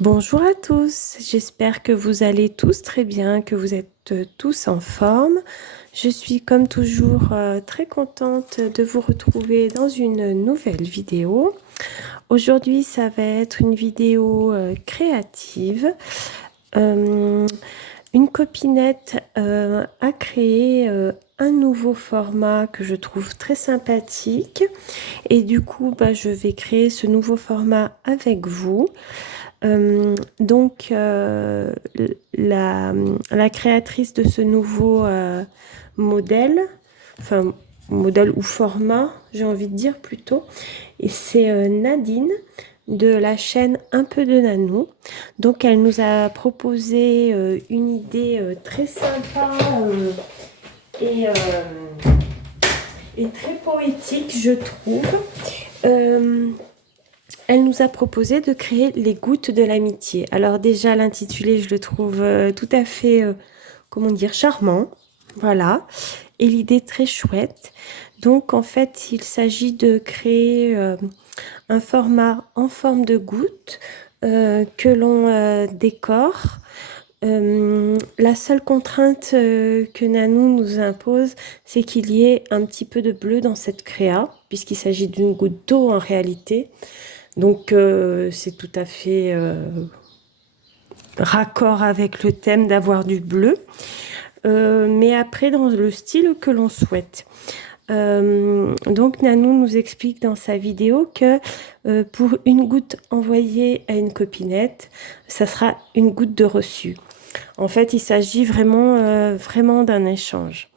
Bonjour à tous, j'espère que vous allez tous très bien, que vous êtes tous en forme. Je suis comme toujours très contente de vous retrouver dans une nouvelle vidéo. Aujourd'hui, ça va être une vidéo créative. Euh, une copinette a créé un nouveau format que je trouve très sympathique et du coup, je vais créer ce nouveau format avec vous. Donc, la créatrice de ce nouveau modèle, enfin modèle ou format, j'ai envie de dire plutôt, et c'est Nadine de la chaîne Un peu de Nanou. Donc, elle nous a proposé une idée très sympa et, euh, et très poétique, je trouve. Euh, Elle nous a proposé de créer les gouttes de l'amitié. Alors déjà, l'intitulé, je le trouve tout à fait, comment dire, charmant. Voilà. Et l'idée très chouette. Donc en fait, il s'agit de créer un format en forme de goutte que l'on décore. La seule contrainte que Nanou nous impose, c'est qu'il y ait un petit peu de bleu dans cette créa, puisqu'il s'agit d'une goutte d'eau en réalité. Donc c'est tout à fait raccord avec le thème d'avoir du bleu, mais après dans le style que l'on souhaite. Donc Nanou nous explique dans sa vidéo que pour une goutte envoyée à une copinette, ça sera une goutte de reçu. En fait, il s'agit vraiment d'un échange.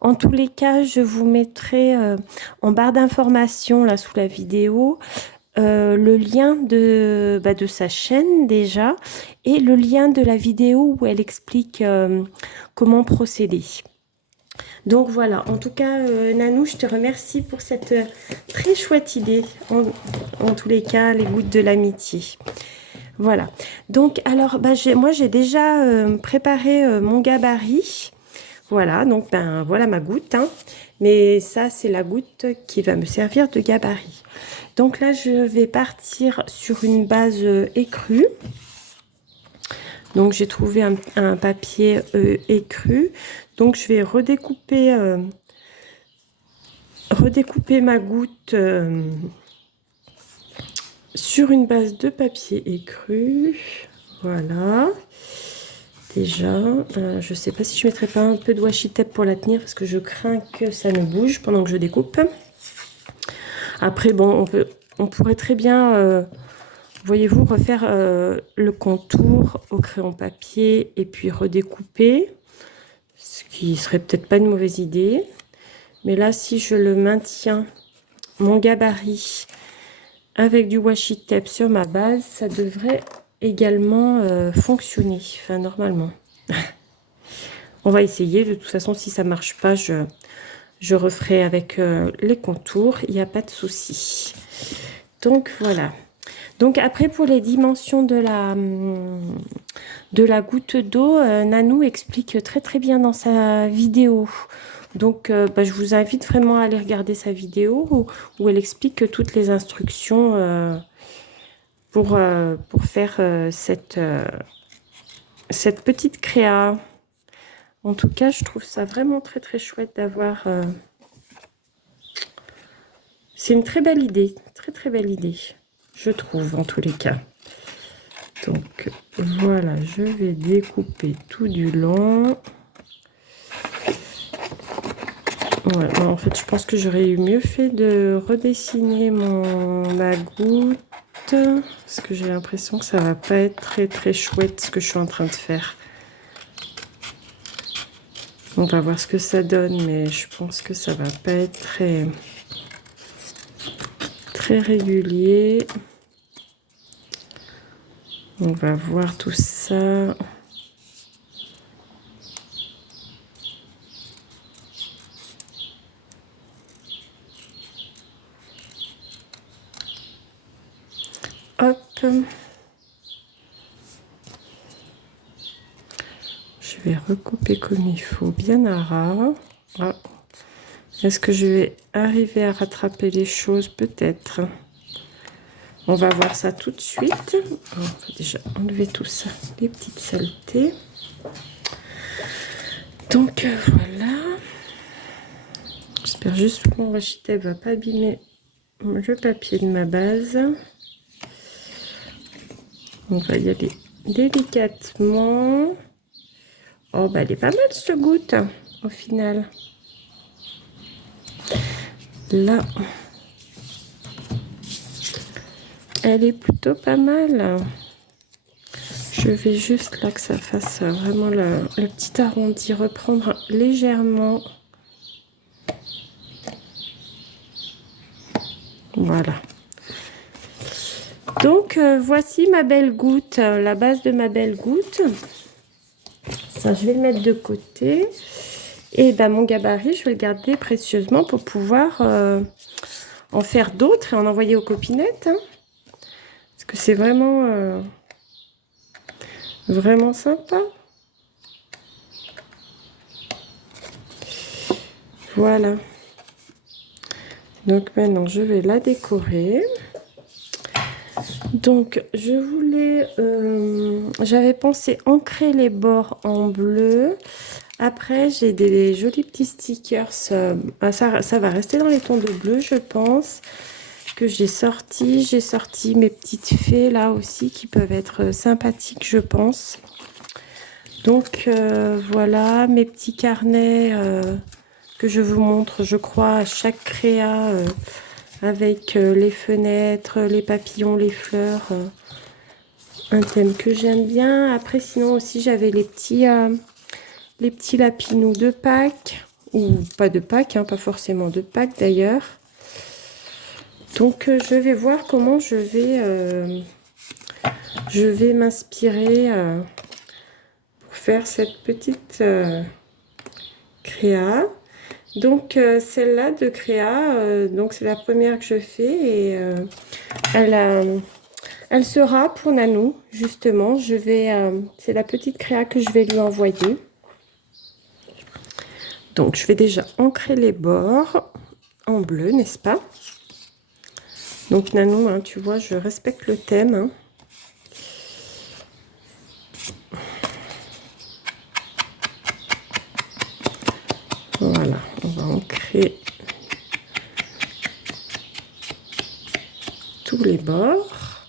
En tous les cas, je vous mettrai en barre d'informations là sous la vidéo le lien de sa chaîne déjà et le lien de la vidéo où elle explique comment procéder. Donc voilà, en tout cas, Nanou, je te remercie pour cette très chouette idée. En tous les cas, les gouttes de l'amitié. Voilà. Donc, alors, moi, j'ai déjà préparé mon gabarit. Voilà, donc, voilà ma goutte, hein. Mais ça, c'est la goutte qui va me servir de gabarit. Donc là, je vais partir sur une base écrue. Donc, j'ai trouvé un papier écru. Donc, je vais redécouper ma goutte sur une base de papier écru. Voilà. Déjà, je ne sais pas si je ne mettrai pas un peu de washi tape pour la tenir parce que je crains que ça ne bouge pendant que je découpe. Après, bon, on pourrait très bien, voyez-vous, refaire le contour au crayon papier et puis redécouper, ce qui serait peut-être pas une mauvaise idée. Mais là, si je le maintiens, mon gabarit, avec du washi tape sur ma base, ça devrait également fonctionner, enfin normalement. On va essayer, de toute façon, si ça marche pas, je referai avec les contours, il n'y a pas de souci. Donc voilà. Donc après, pour les dimensions de la goutte d'eau, Nanou explique très très bien dans sa vidéo. Donc je vous invite vraiment à aller regarder sa vidéo où elle explique toutes les instructions pour faire cette petite créa. En tout cas, je trouve ça vraiment très très chouette d'avoir... C'est une très belle idée, très très belle idée, je trouve en tous les cas. Donc voilà, je vais découper tout du long. Ouais, en fait, je pense que j'aurais eu mieux fait de redessiner ma goutte parce que j'ai l'impression que ça va pas être très très chouette ce que je suis en train de faire. On va voir ce que ça donne, mais je pense que ça va pas être très régulier. On va voir tout ça. Hop. Je vais recouper comme il faut, bien à ras. Ah. Est-ce que je vais arriver à rattraper les choses? Peut-être. On va voir ça tout de suite. On va déjà enlever tout ça, les petites saletés. Donc voilà. J'espère juste que mon washi tape va pas abîmer le papier de ma base. On va y aller délicatement. Oh bah elle est pas mal cette goutte au final. Là, elle est plutôt pas mal. Je vais juste là que ça fasse vraiment le petit arrondi, reprendre légèrement. Voilà. Donc voici ma belle goutte, la base de ma belle goutte. Ça, je vais le mettre de côté. Et ben, mon gabarit, je vais le garder précieusement pour pouvoir en faire d'autres et en envoyer aux copinettes. Hein. Parce que c'est vraiment, vraiment sympa. Voilà. Donc maintenant, je vais la décorer. Donc, je voulais... j'avais pensé ancrer les bords en bleu. Après, j'ai des jolis petits stickers. Ça va rester dans les tons de bleu, je pense. Que j'ai sorti. J'ai sorti mes petites fées là aussi qui peuvent être sympathiques, je pense. Donc, voilà mes petits carnets que je vous montre, je crois, à chaque créa. Avec les fenêtres, les papillons, les fleurs. Un thème que j'aime bien. Après, sinon aussi, j'avais les petits lapinous de Pâques. Ou pas de Pâques, hein, pas forcément de Pâques d'ailleurs. Donc, je vais voir comment je vais m'inspirer pour faire cette petite créa. Donc, celle-là de créa, donc c'est la première que je fais et elle sera pour Nanou, justement. C'est la petite créa que je vais lui envoyer. Donc, je vais déjà ancrer les bords en bleu, n'est-ce pas? Donc, Nanou, hein, tu vois, je respecte le thème. Hein. Voilà, on va ancrer tous les bords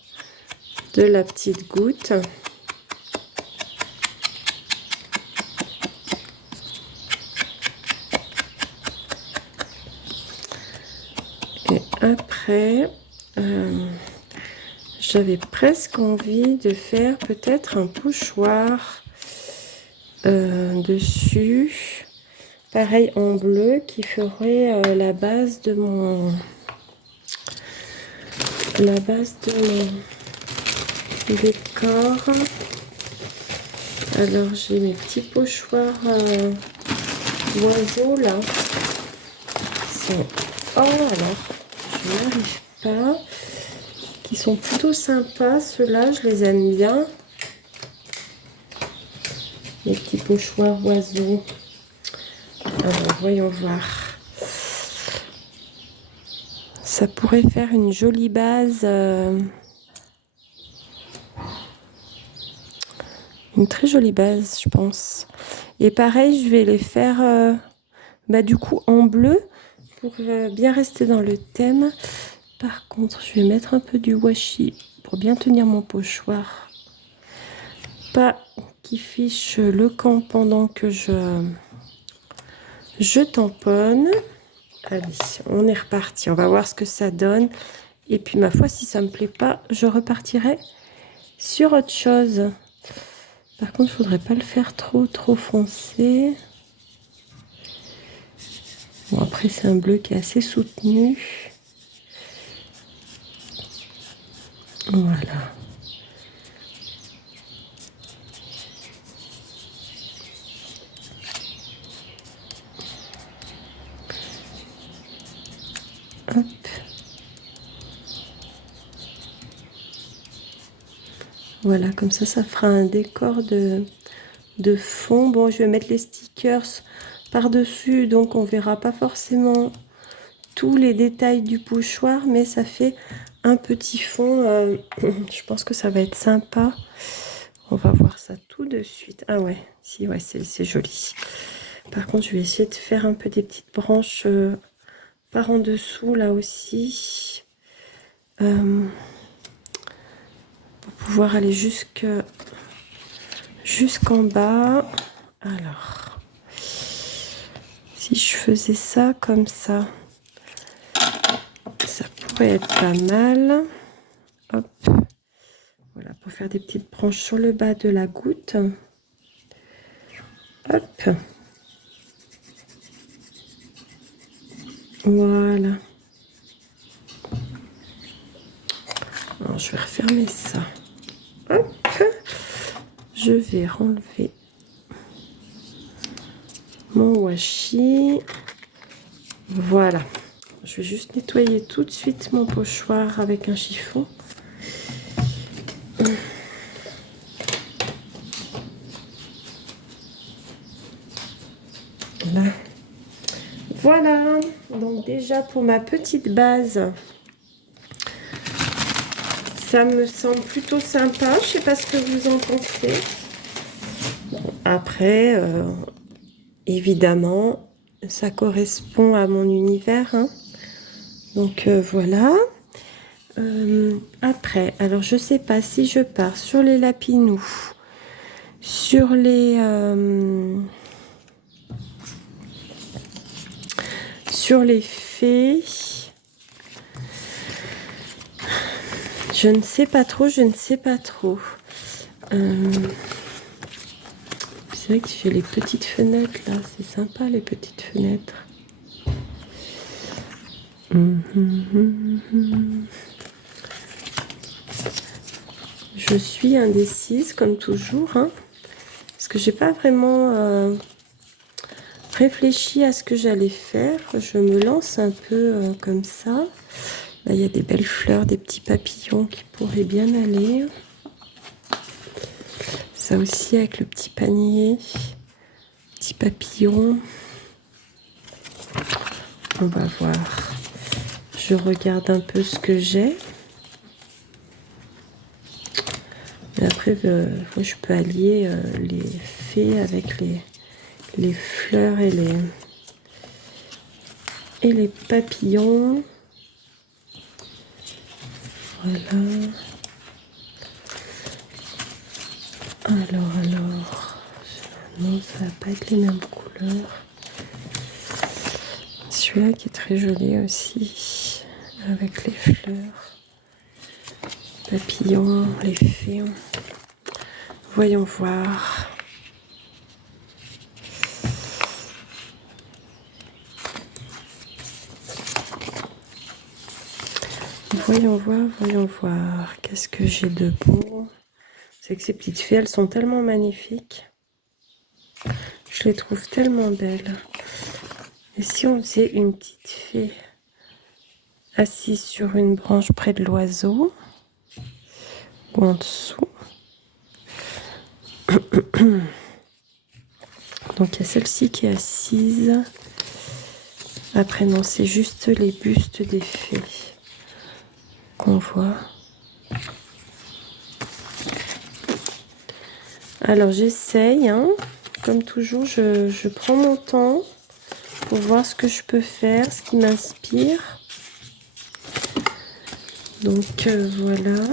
de la petite goutte. Et après, j'avais presque envie de faire peut-être un pochoir dessus. Pareil en bleu qui ferait la base de mon décor. Alors j'ai mes petits pochoirs oiseaux là. Oh alors, je n'y arrive pas. Qui sont plutôt sympas. Ceux-là, je les aime bien. Les petits pochoirs oiseaux. Alors, voyons voir. Ça pourrait faire une jolie base. Une très jolie base, je pense. Et pareil, je vais les faire du coup en bleu pour bien rester dans le thème. Par contre, je vais mettre un peu du washi pour bien tenir mon pochoir. Pas qui fiche le camp pendant que je tamponne. Allez, on est reparti. On va voir ce que ça donne. Et puis, ma foi, si ça me plaît pas, je repartirai sur autre chose. Par contre, il faudrait pas le faire trop foncé. Bon, après, c'est un bleu qui est assez soutenu. Voilà. Hop. Voilà, comme ça fera un décor de fond. Bon, je vais mettre les stickers par-dessus, donc on verra pas forcément tous les détails du pochoir, mais ça fait un petit fond. Je pense que ça va être sympa. On va voir ça tout de suite. Ah ouais, si, ouais, c'est joli. Par contre, je vais essayer de faire un peu des petites branches par en dessous, là aussi. Pour pouvoir aller jusqu'en bas. Alors, si je faisais ça comme ça pourrait être pas mal. Hop. Voilà, pour faire des petites branches sur le bas de la goutte. Hop. Voilà. Alors, je vais refermer ça. Hop. Je vais enlever mon washi. Voilà. Je vais juste nettoyer tout de suite mon pochoir avec un chiffon. Là. Voilà. Donc déjà pour ma petite base, ça me semble plutôt sympa. Je sais pas ce que vous en pensez. Après, évidemment, ça correspond à mon univers. Hein. Donc voilà. Après, alors je sais pas si je pars sur les lapinous, sur les fées. Je ne sais pas trop, je ne sais pas trop. C'est vrai que j'ai les petites fenêtres là, c'est sympa les petites fenêtres. Je suis indécise comme toujours, hein, parce que j'ai pas vraiment réfléchi à ce que j'allais faire. Je me lance un peu comme ça. Là, il y a des belles fleurs, des petits papillons qui pourraient bien aller. Ça aussi avec le petit panier, petit papillon. On va voir. Je regarde un peu ce que j'ai. Et après, moi, je peux allier les fées avec les fleurs et les papillons. Voilà. Alors. Non, ça va pas être les mêmes couleurs. Celui-là qui est très joli aussi, avec les fleurs, papillons, les fées. Voyons voir. Voyons voir. Qu'est-ce que j'ai de beau? C'est que ces petites fées, elles sont tellement magnifiques. Je les trouve tellement belles. Et si on faisait une petite fée assise sur une branche près de l'oiseau, ou en dessous. Donc il y a celle-ci qui est assise. Après non, c'est juste les bustes des fées qu'on voit. Alors j'essaye, hein. Comme toujours, je prends mon temps pour voir ce que je peux faire, ce qui m'inspire. Donc voilà.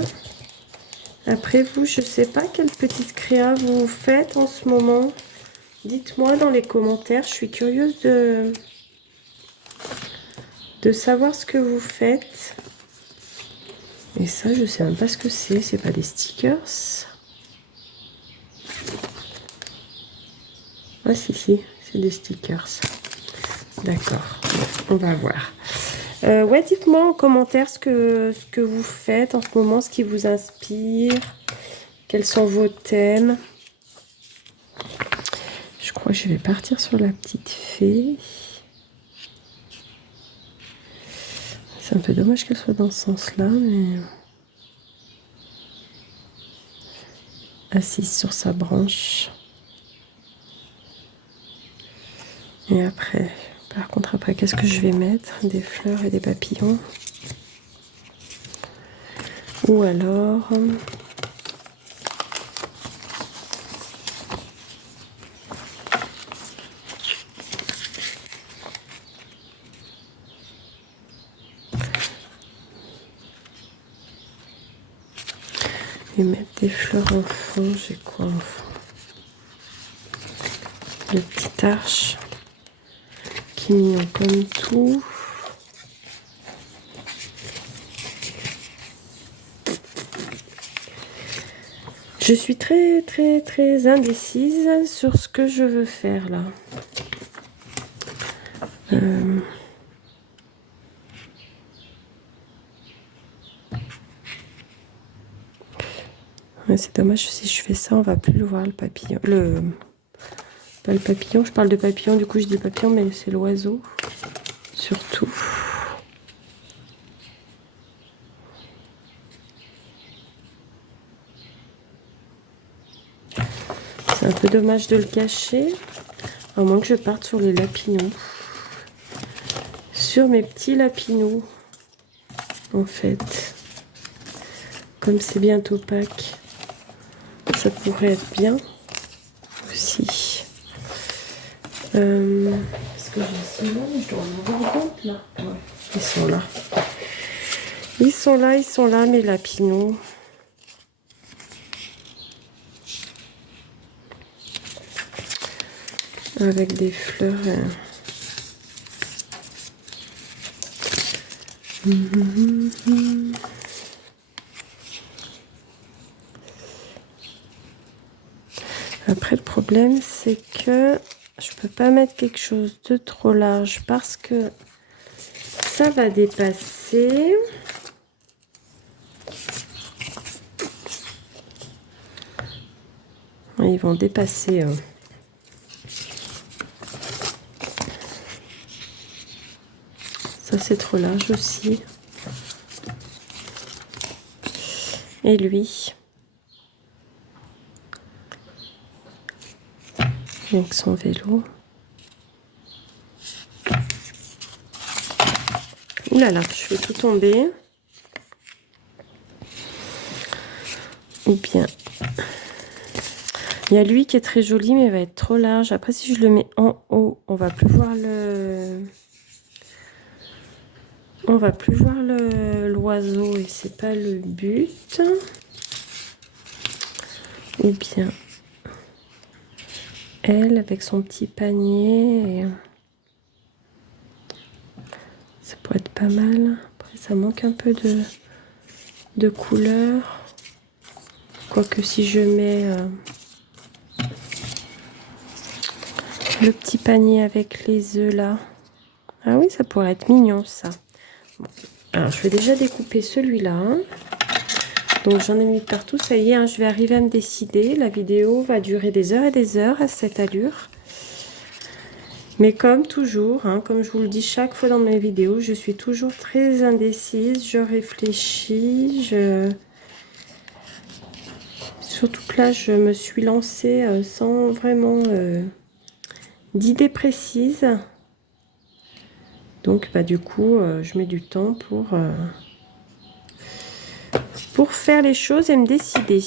Après vous, je ne sais pas quelle petite créa vous faites en ce moment. Dites-moi dans les commentaires, je suis curieuse de savoir ce que vous faites. Et ça, je sais même pas ce que c'est pas des stickers. Ah si, c'est des stickers. D'accord, on va voir. Ouais, dites-moi en commentaire ce que vous faites en ce moment, ce qui vous inspire, quels sont vos thèmes. Je crois que je vais partir sur la petite fée. C'est un peu dommage qu'elle soit dans ce sens-là, mais assise sur sa branche. Et après, par contre, après, qu'est-ce que je vais mettre? Des fleurs et des papillons. Ou alors... et mettre des fleurs en fond. J'ai quoi en fond? Le petit arche qui est mignon comme tout. Je suis très indécise sur ce que je veux faire là. Ouais, c'est dommage, si je fais ça, on va plus le voir, le papillon. Pas le papillon, je parle de papillon, du coup je dis papillon, mais c'est l'oiseau, surtout. C'est un peu dommage de le cacher, à moins que je parte sur les lapinons. Sur mes petits lapinons, en fait. Comme c'est bientôt Pâques, ça pourrait être bien aussi. Parce que j'ai ceux-là, je dois en avoir d'autres là. Ouais, ils sont là. Ils sont là, mes lapinons. Avec des fleurs. Après, le problème, c'est que je peux pas mettre quelque chose de trop large parce que ça va dépasser. Ils vont dépasser. Ça, c'est trop large aussi. Et lui. Avec son vélo. Ouh là là, je fais tout tomber. Ou bien... Il y a lui qui est très joli, mais il va être trop large. Après, si je le mets en haut, on va plus voir le... On va plus voir l'oiseau et c'est pas le but. Ou bien elle avec son petit panier. Et... ça pourrait être pas mal. Après, ça manque un peu de couleur. Quoique si je mets le petit panier avec les œufs là. Ah oui, ça pourrait être mignon ça. Bon. Alors, je vais déjà découper celui-là. Donc, j'en ai mis partout. Ça y est, hein, je vais arriver à me décider. La vidéo va durer des heures et des heures à cette allure. Mais comme toujours, hein, comme je vous le dis chaque fois dans mes vidéos, je suis toujours très indécise. Je réfléchis. Surtout que là, je me suis lancée sans vraiment d'idées précises. Donc, bah, du coup, je mets du temps pour faire les choses et me décider.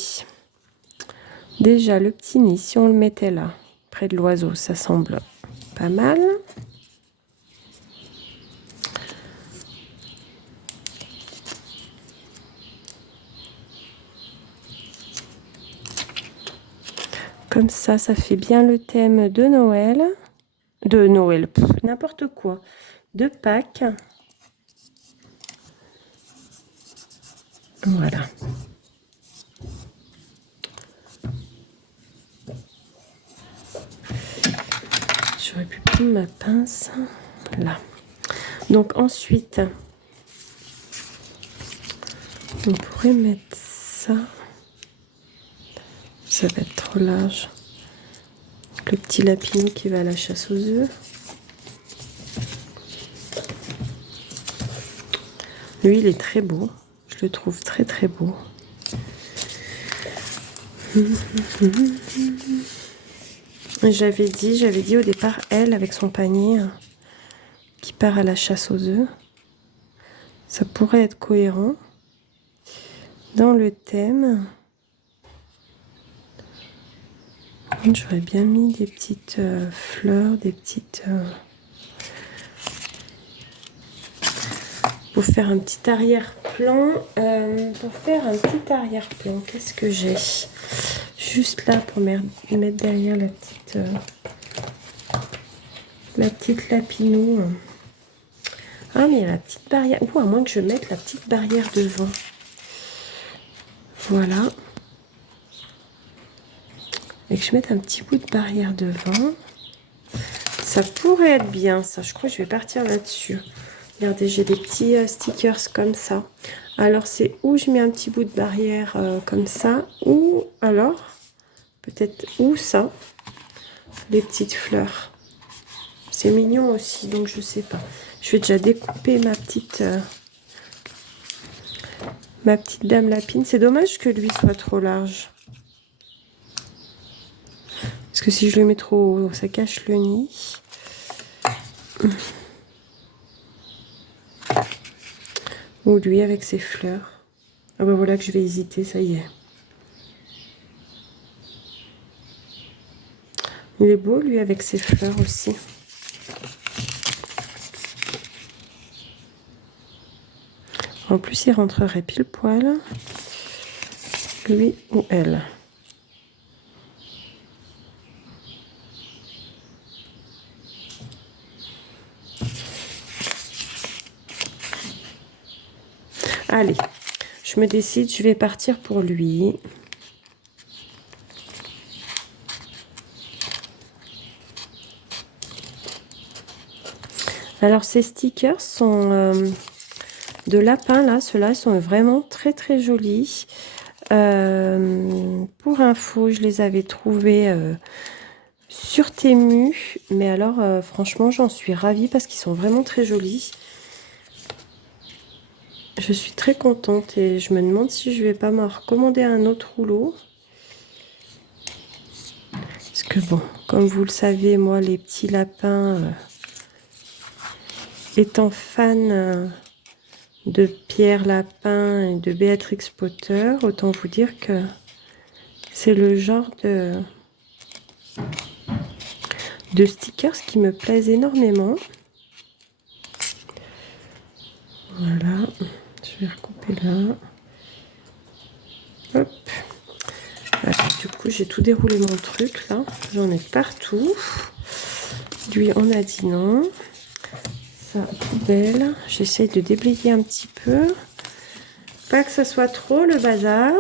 Déjà, le petit nid, si on le mettait là, près de l'oiseau, ça semble pas mal. Comme ça fait bien le thème de Noël. De Noël, n'importe quoi. De Pâques. Voilà. J'aurais pu prendre ma pince. Là. Donc ensuite, on pourrait mettre ça. Ça va être trop large. Le petit lapinou qui va à la chasse aux œufs. Lui, il est très beau. Je le trouve très beau. J'avais dit au départ, elle, avec son panier, qui part à la chasse aux œufs. Ça pourrait être cohérent. dans le thème. J'aurais bien mis des petites fleurs, des petites... pour faire un petit arrière-plan. Qu'est-ce que j'ai? Juste là pour mettre derrière la petite lapinou. Ah, mais il y a la petite barrière. Ou à moins que je mette la petite barrière devant. Voilà. Et que je mette un petit bout de barrière devant. Ça pourrait être bien, ça. Je crois que je vais partir là-dessus. Regardez, j'ai des petits stickers comme ça. Alors, c'est où je mets un petit bout de barrière comme ça. Ou alors, peut-être où ça. Des petites fleurs. C'est mignon aussi, donc je sais pas. Je vais déjà découper ma petite dame lapine. C'est dommage que lui soit trop large. Parce que si je le mets trop haut, ça cache le nid. Ou lui avec ses fleurs. Ah ben voilà que je vais hésiter, ça y est. Il est beau lui avec ses fleurs aussi. En plus il rentrerait pile poil. Lui ou elle. Allez, je me décide, je vais partir pour lui. Alors ces stickers sont de lapin là, ceux-là sont vraiment très très jolis. Pour info, je les avais trouvés sur Temu, mais alors franchement j'en suis ravie parce qu'ils sont vraiment très jolis. Je suis très contente et je me demande si je vais pas m'en recommander un autre rouleau. Parce que bon, comme vous le savez, moi les petits lapins, étant fan de Pierre Lapin et de Béatrix Potter, autant vous dire que c'est le genre de stickers qui me plaisent énormément. Voilà, je vais recouper là. Hop. Voilà, du coup, j'ai tout déroulé mon truc là. J'en ai partout. Lui, on a dit non. Ça, poubelle. J'essaye de déblayer un petit peu. Pas que ça soit trop le bazar.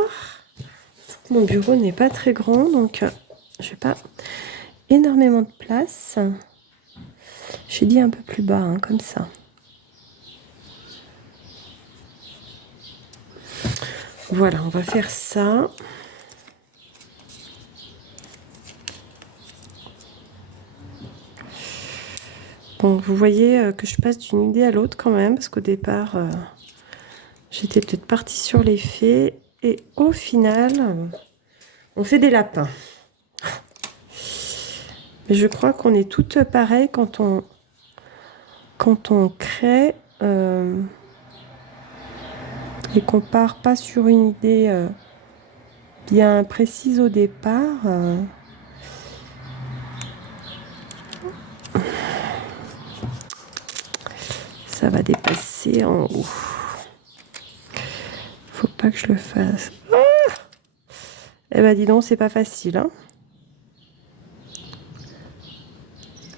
Mon bureau n'est pas très grand, donc je n'ai pas énormément de place. J'ai dit un peu plus bas, hein, comme ça. Voilà, on va faire ça. Bon, vous voyez que je passe d'une idée à l'autre quand même, parce qu'au départ, j'étais peut-être partie sur les faits. Et au final, on fait des lapins. Mais je crois qu'on est toutes pareilles quand on crée et qu'on part pas sur une idée bien précise au départ. Ça va dépasser en haut. Faut pas que je le fasse. Ah, eh ben dis donc, c'est pas facile, hein.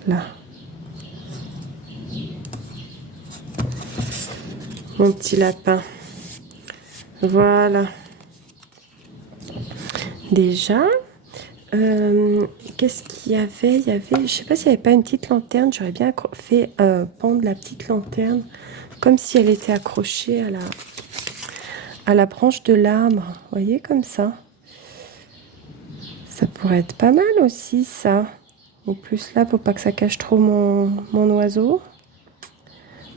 Là. Mon petit lapin. Voilà. Déjà, qu'est-ce qu'il y avait? Il y avait, je sais pas s'il n'y avait pas une petite lanterne. J'aurais bien fait pendre la petite lanterne comme si elle était accrochée à la branche de l'arbre. Vous voyez, comme ça. Ça pourrait être pas mal aussi, ça. En plus, là, pour pas que ça cache trop mon oiseau.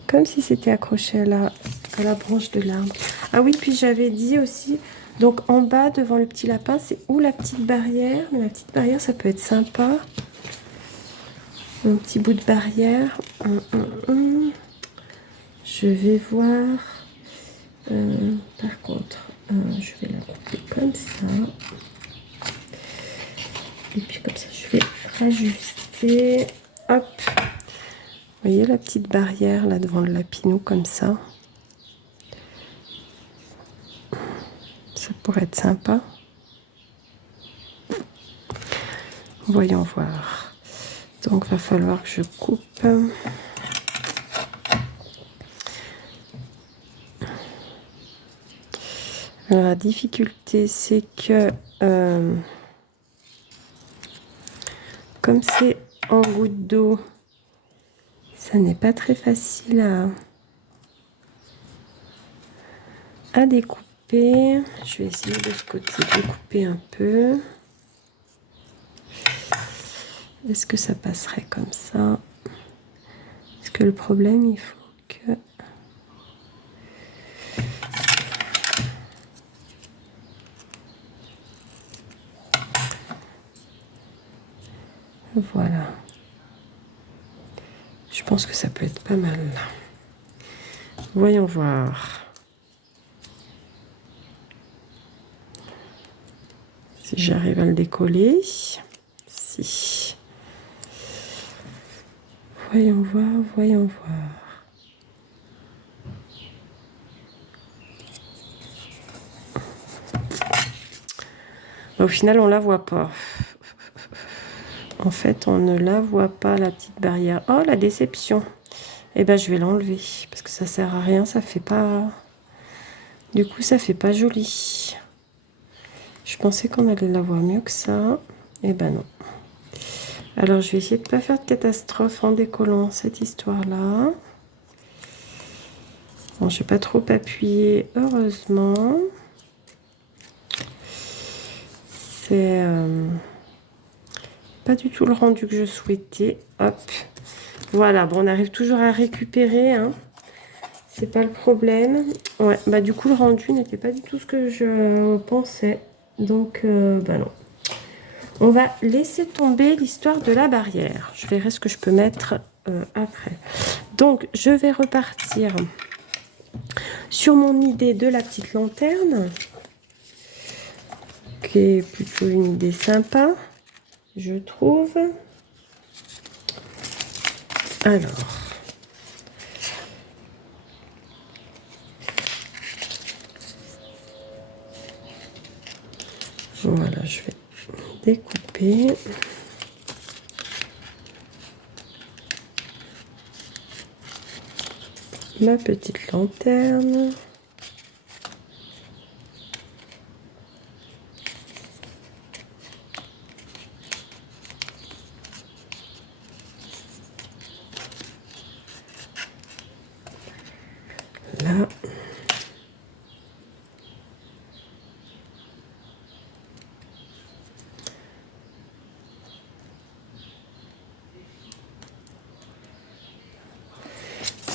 Comme si c'était accroché à la branche de l'arbre. Ah oui, puis j'avais dit aussi, donc en bas, devant le petit lapin, c'est où la petite barrière. Mais la petite barrière, ça peut être sympa. Un petit bout de barrière. Je vais voir. Par contre, je vais la couper comme ça. Et puis comme ça, je vais rajuster. Hop. Vous voyez la petite barrière là devant le lapinou comme ça. Ça pourrait être sympa. Voyons voir. Donc, va falloir que je coupe. Alors, la difficulté, c'est que comme c'est en goutte d'eau, ça n'est pas très facile à découper. Je vais essayer de ce côté de découper un peu. Est-ce que ça passerait comme ça? Parce que le problème, il faut que... Voilà. Je pense que ça peut être pas mal. Voyons voir. Si j'arrive à le décoller. Si. Voyons voir, voyons voir. Au final, on la voit pas. En fait, on ne la voit pas, la petite barrière. Oh, la déception. Eh ben, je vais l'enlever parce que ça sert à rien. Ça fait pas... Du coup, ça fait pas joli. Je pensais qu'on allait la voir mieux que ça. Eh ben non. Alors, je vais essayer de ne pas faire de catastrophe en décollant cette histoire-là. Bon, je n'ai pas trop appuyé, heureusement. C'est pas du tout le rendu que je souhaitais. Hop. Voilà, bon, on arrive toujours à récupérer, hein. C'est pas le problème. Ouais, bah du coup, le rendu n'était pas du tout ce que je pensais. Donc, bah non. On va laisser tomber l'histoire de la barrière. Je verrai ce que je peux mettre après. Donc, je vais repartir sur mon idée de la petite lanterne, qui est plutôt une idée sympa, je trouve. Alors, voilà, je vais découper. Ma petite lanterne. Là.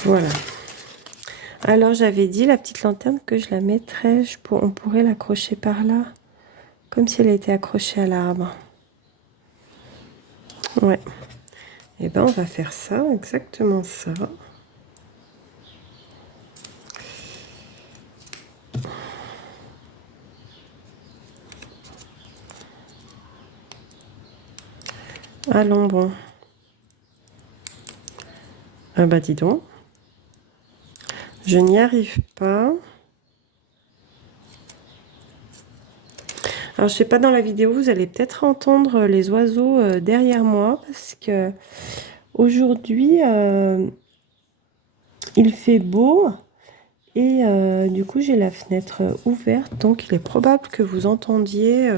Voilà. Alors, j'avais dit la petite lanterne que je la mettrais, on pourrait l'accrocher par là, comme si elle était accrochée à l'arbre. Ouais. Et ben, on va faire ça, exactement ça. Allons, bon. Ah bah, dis donc. Je n'y arrive pas. Alors, je sais pas, dans la vidéo, vous allez peut-être entendre les oiseaux derrière moi, parce que aujourd'hui, il fait beau et du coup, j'ai la fenêtre ouverte, donc il est probable que vous entendiez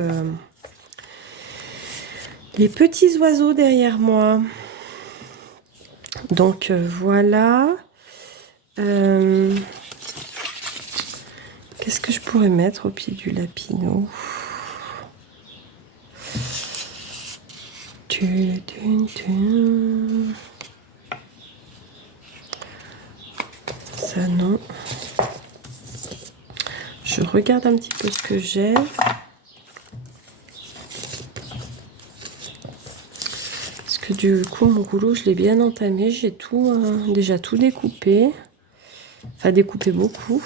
les petits oiseaux derrière moi. Donc, voilà. Qu'est-ce que je pourrais mettre au pied du lapinou? Ça, non. Je regarde un petit peu ce que j'ai. Parce que du coup, mon rouleau, je l'ai bien entamé. J'ai tout, déjà tout découpé. Enfin, découpé beaucoup.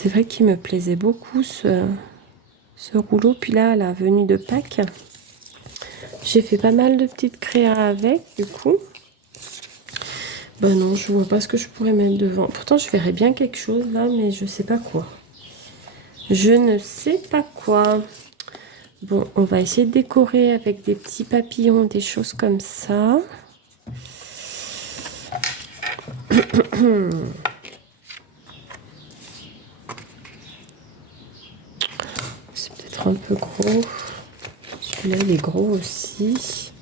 C'est vrai qu'il me plaisait beaucoup ce rouleau. Puis là, à la venue de Pâques, j'ai fait pas mal de petites créas avec, du coup. Ben non, je vois pas ce que je pourrais mettre devant. Pourtant, je verrais bien quelque chose là, mais je sais pas quoi. Je ne sais pas quoi. Bon, on va essayer de décorer avec des petits papillons, des choses comme ça. C'est peut-être un peu gros. Celui-là, il est gros aussi.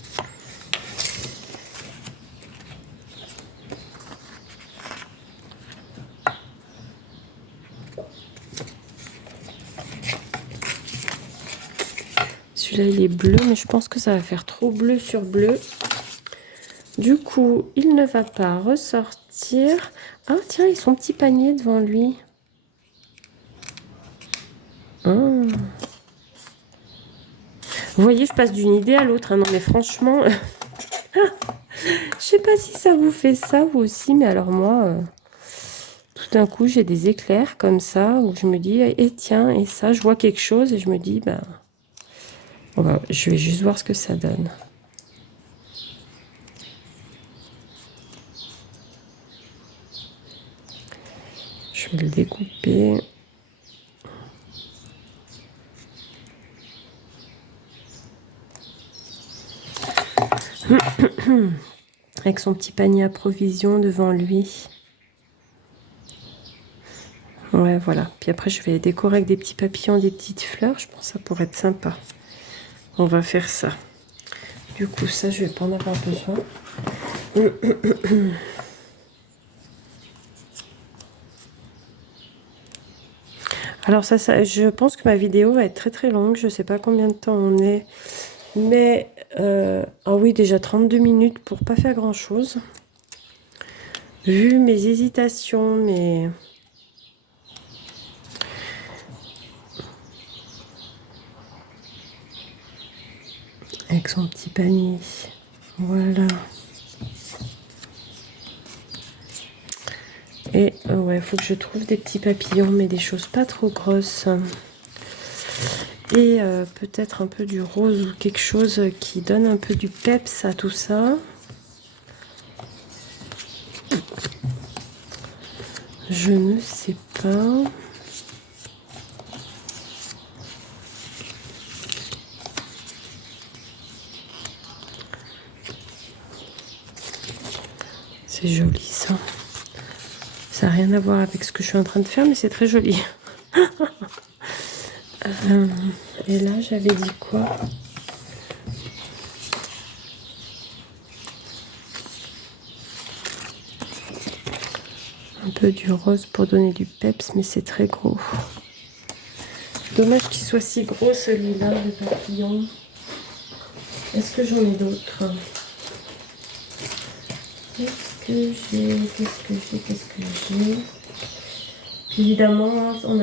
Celui-là, il est bleu, mais je pense que ça va faire trop bleu sur bleu. Du coup, il ne va pas ressortir. Ah, tiens, il a son petit panier devant lui. Vous voyez, je passe d'une idée à l'autre. Hein. Non, mais franchement, je sais pas si ça vous fait ça, vous aussi. Mais alors moi, tout d'un coup, j'ai des éclairs comme ça où je me dis, et tiens, et ça, je vois quelque chose et je me dis, ben, je vais juste voir ce que ça donne. Je vais le découper. Avec son petit panier à provisions devant lui. Ouais, voilà. Puis après, je vais décorer avec des petits papillons, des petites fleurs. Je pense que ça pourrait être sympa. On va faire ça. Du coup, ça, je vais pas en avoir besoin. Alors ça, je pense que ma vidéo va être très très longue. Je sais pas combien de temps on est. Mais, ah oui, déjà 32 minutes pour pas faire grand chose. Vu mes hésitations, mais... Avec son petit panier. Voilà. Et ouais, il faut que je trouve des petits papillons, mais des choses pas trop grosses. Et peut-être un peu du rose ou quelque chose qui donne un peu du peps à tout ça. Je ne sais pas. C'est joli ça. Ça n'a rien à voir avec ce que je suis en train de faire, mais c'est très joli. Et là, j'avais dit quoi? Un peu du rose pour donner du peps, mais c'est très gros. Dommage qu'il soit si gros celui-là, le papillon. Est-ce que j'en ai d'autres? Qu'est-ce que j'ai? Évidemment, on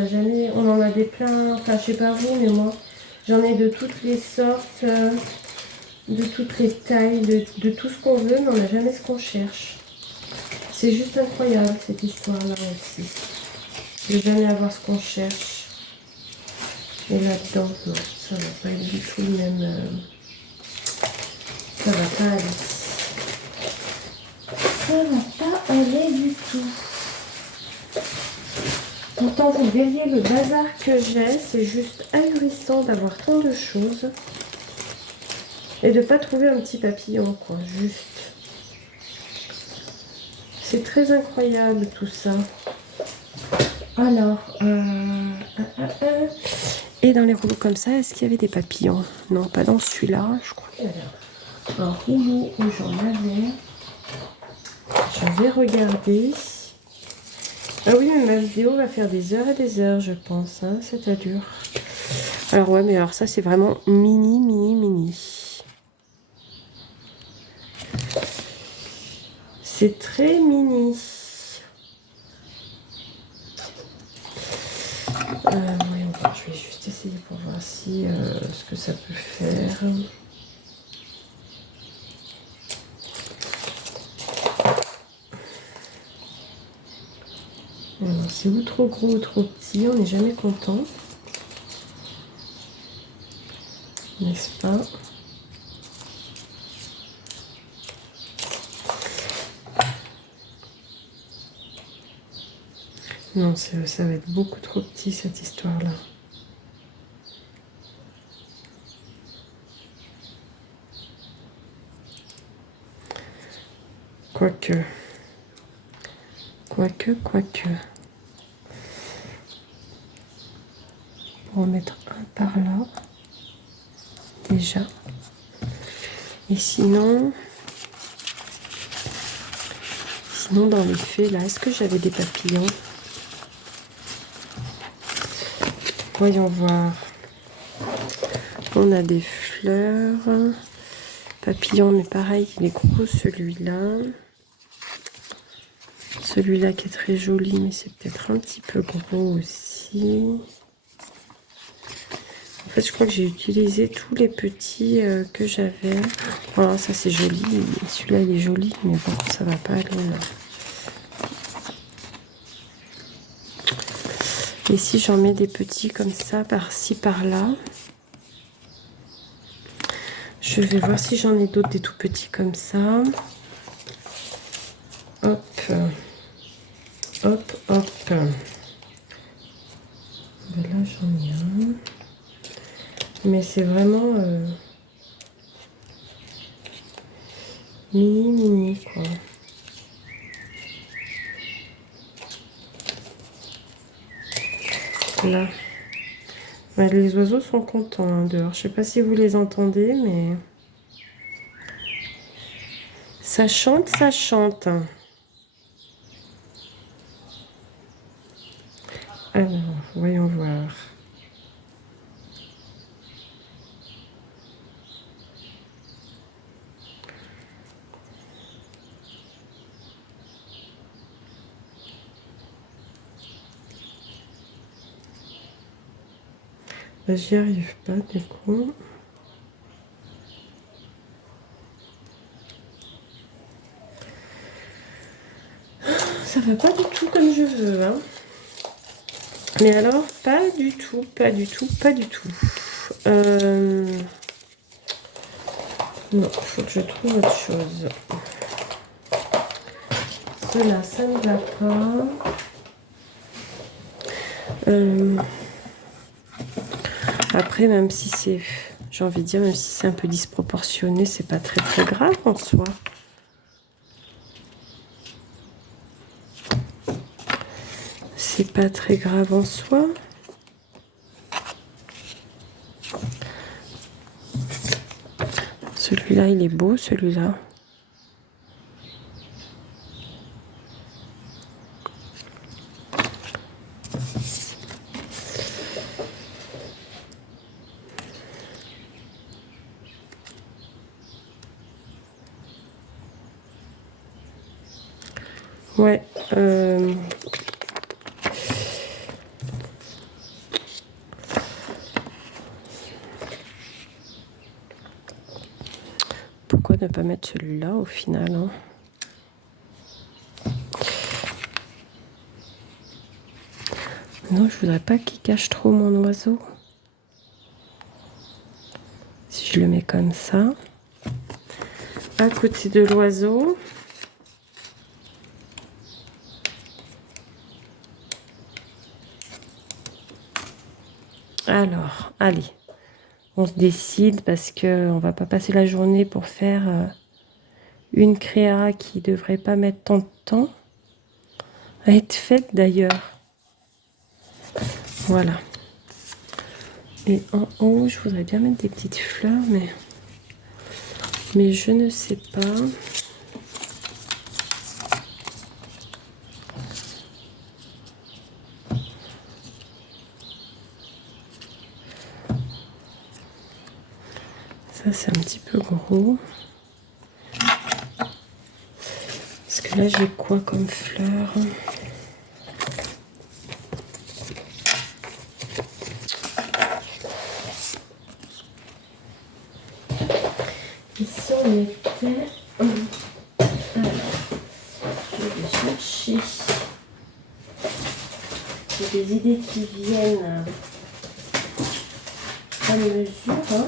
en a des pleins, enfin je sais pas vous, mais moi j'en ai de toutes les sortes, de toutes les tailles, de tout ce qu'on veut, mais on n'a jamais ce qu'on cherche. C'est juste incroyable cette histoire-là aussi. De jamais avoir ce qu'on cherche. Et là-dedans, non, ça va pas être du tout le même. Ça va pas aller. Ça va pas aller du tout. Pourtant, vous verriez le bazar que j'ai. C'est juste ahurissant d'avoir tant de choses. Et de ne pas trouver un petit papillon, quoi. Juste. C'est très incroyable tout ça. Alors, et dans les rouleaux comme ça, est-ce qu'il y avait des papillons? Non, pas dans celui-là. Je crois qu'il y avait un rouleau où j'en avais. Je vais regarder. Ah oui, mais ma vidéo va faire des heures et des heures, je pense. Hein, c'est à dur. Alors ouais, mais alors ça, c'est vraiment mini, mini, mini. C'est très mini. Oui, je vais juste essayer pour voir si ce que ça peut faire. Non, c'est ou trop gros ou trop petit, on n'est jamais content. N'est-ce pas? Non, ça va être beaucoup trop petit cette histoire-là. Quoique. Pour en mettre un par là. Déjà. Et sinon dans les faits, là, est-ce que j'avais des papillons? Voyons voir. On a des fleurs. Papillons, mais pareil, il est gros celui-là. Celui-là qui est très joli, mais c'est peut-être un petit peu gros aussi. En fait, je crois que j'ai utilisé tous les petits que j'avais. Voilà, ça c'est joli. Celui-là, il est joli, mais bon, ça va pas aller là. Et si j'en mets des petits comme ça, par-ci, par-là. Je vais voir si j'en ai d'autres, des tout petits comme ça. Hop. Hop, hop. Ben là, j'en ai un. Mais c'est vraiment mini, quoi. Là. Ben, les oiseaux sont contents hein, dehors. Je sais pas si vous les entendez, mais ça chante, ça chante. Alors, voyons voir. Ben, j'y arrive pas du coup. Ça va pas du tout comme je veux, hein. Mais alors, pas du tout. Non, il faut que je trouve autre chose. Cela, ça ne va pas. Après, même si c'est, j'ai envie de dire, même si c'est un peu disproportionné, c'est pas très très grave en soi. C'est pas très grave en soi. Celui-là, il est beau, celui-là. Ouais. Pourquoi ne pas mettre celui-là au final, hein? Non, je voudrais pas qu'il cache trop mon oiseau. Si je le mets comme ça, à côté de l'oiseau. Alors, allez, on se décide parce que on va pas passer la journée pour faire une créa qui devrait pas mettre tant de temps à être faite d'ailleurs. Voilà. Et en haut, je voudrais bien mettre des petites fleurs, mais je ne sais pas. Ça, c'est un petit peu gros. Parce que là, j'ai quoi comme fleurs? Ici, on était... Alors, je vais chercher... des idées qui viennent à mesure, hein,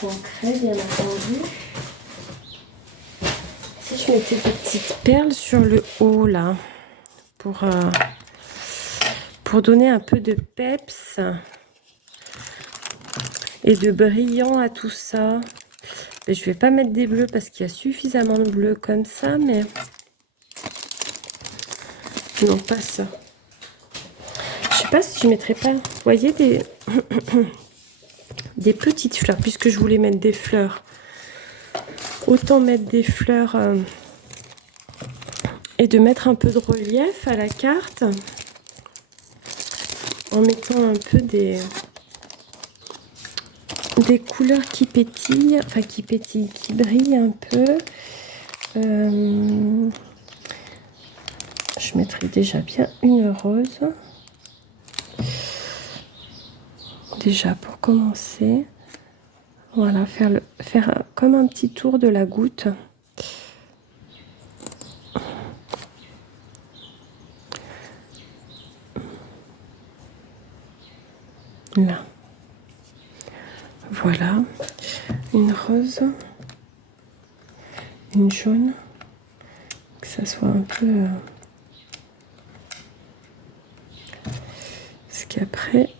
concret bien entendu. Si je mettais des petites perles sur le haut là, pour donner un peu de peps et de brillant à tout ça. Et je vais pas mettre des bleus parce qu'il y a suffisamment de bleus comme ça, mais non, pas ça. Je sais pas si je mettrais pas, vous voyez, des petites fleurs, puisque je voulais mettre des fleurs. Autant mettre des fleurs et de mettre un peu de relief à la carte en mettant un peu des couleurs qui pétillent, enfin qui pétillent, qui brillent un peu. Je mettrai déjà bien une rose. Déjà pour commencer. Voilà, faire comme un petit tour de la goutte. Là. Voilà. Une rose. Une jaune. Que ça soit un peu... Parce qu'après...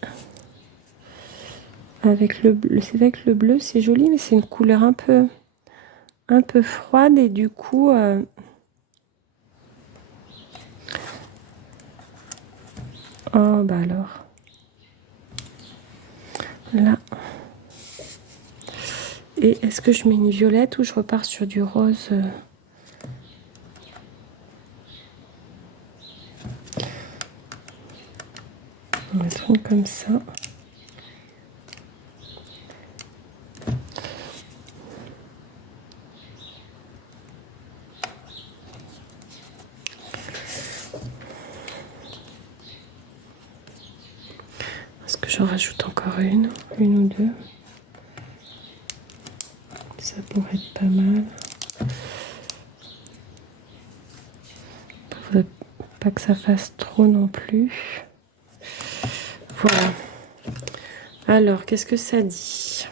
Avec le bleu, c'est joli, mais c'est une couleur un peu froide et du coup... Oh, bah alors... Là. Et est-ce que je mets une violette ou je repars sur du rose On va mettre une comme ça. Est-ce que j'en rajoute encore une ou deux? Ça pourrait être pas mal. Faudrait pas que ça fasse trop non plus. Voilà. Alors, qu'est-ce que ça dit?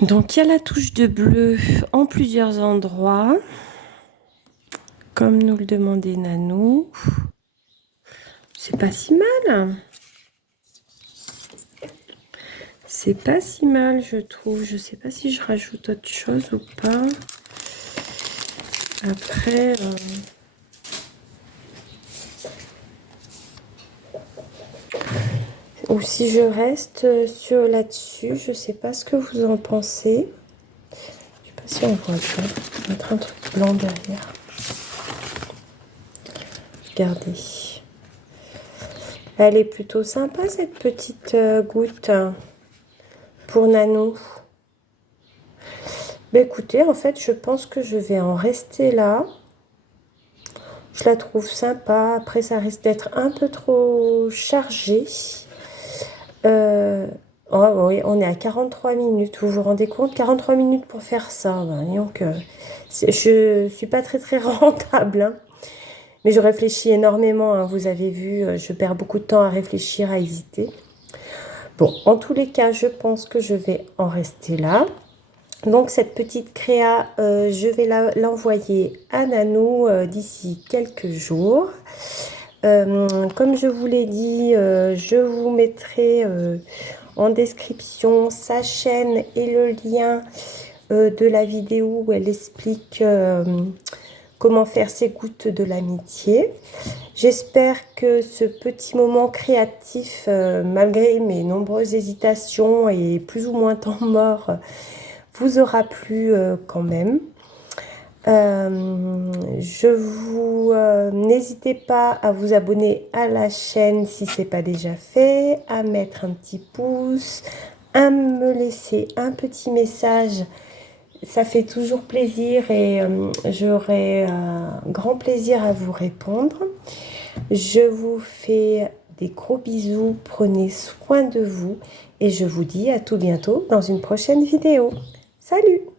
Donc, il y a la touche de bleu en plusieurs endroits, comme nous le demandait Nanou. C'est pas si mal. C'est pas si mal, je trouve. Je sais pas si je rajoute autre chose ou pas. Après... Ou si je reste sur là-dessus, je sais pas ce que vous en pensez. Je sais pas si on voit ça. Je vais mettre un truc blanc derrière. Regardez. Elle est plutôt sympa cette petite goutte pour Nanou. Ben écoutez, en fait, je pense que je vais en rester là. Je la trouve sympa. Après, ça risque d'être un peu trop chargé. Oh, oui, on est à 43 minutes. Vous vous rendez compte? 43 minutes pour faire ça. Ben, donc, je suis pas très rentable. Hein. Mais je réfléchis énormément. Hein. Vous avez vu, je perds beaucoup de temps à réfléchir, à hésiter. Bon, en tous les cas, je pense que je vais en rester là. Donc, cette petite créa, je vais l'envoyer à Nanou d'ici quelques jours. Comme je vous l'ai dit, je vous mettrai en description sa chaîne et le lien de la vidéo où elle explique comment faire ses gouttes de l'amitié. J'espère que ce petit moment créatif, malgré mes nombreuses hésitations et plus ou moins temps mort, vous aura plu quand même. N'hésitez pas à vous abonner à la chaîne si ce n'est pas déjà fait, à mettre un petit pouce, à me laisser un petit message. Ça fait toujours plaisir et j'aurai un grand plaisir à vous répondre. Je vous fais des gros bisous, prenez soin de vous et je vous dis à tout bientôt dans une prochaine vidéo. Salut!